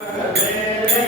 Amen.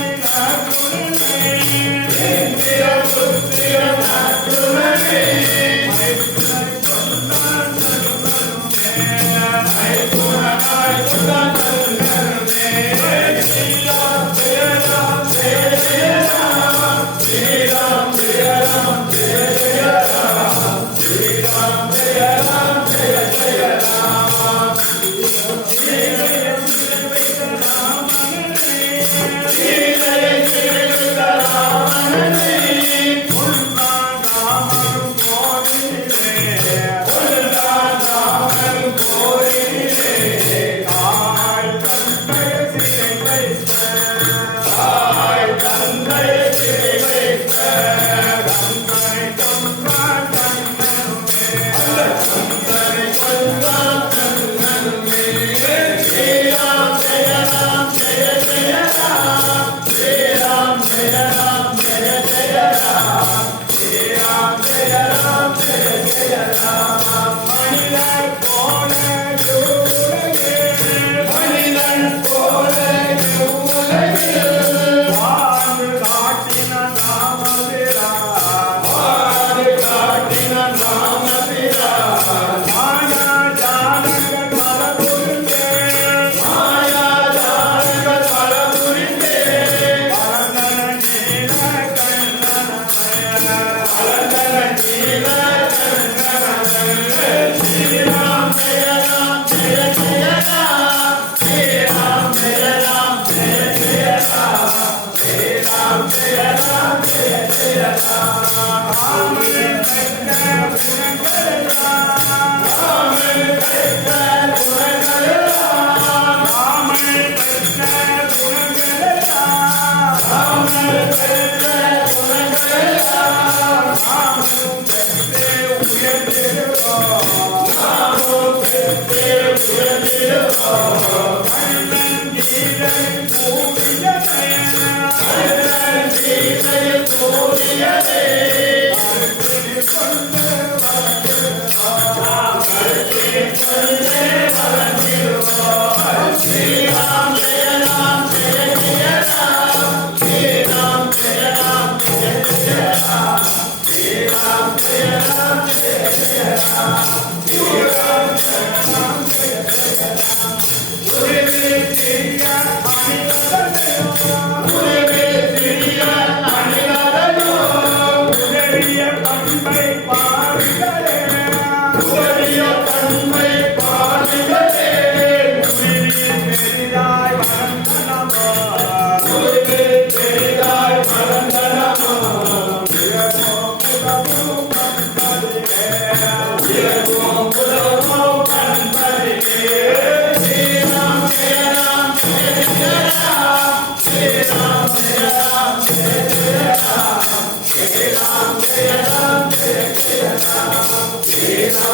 Amém.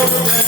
Oh,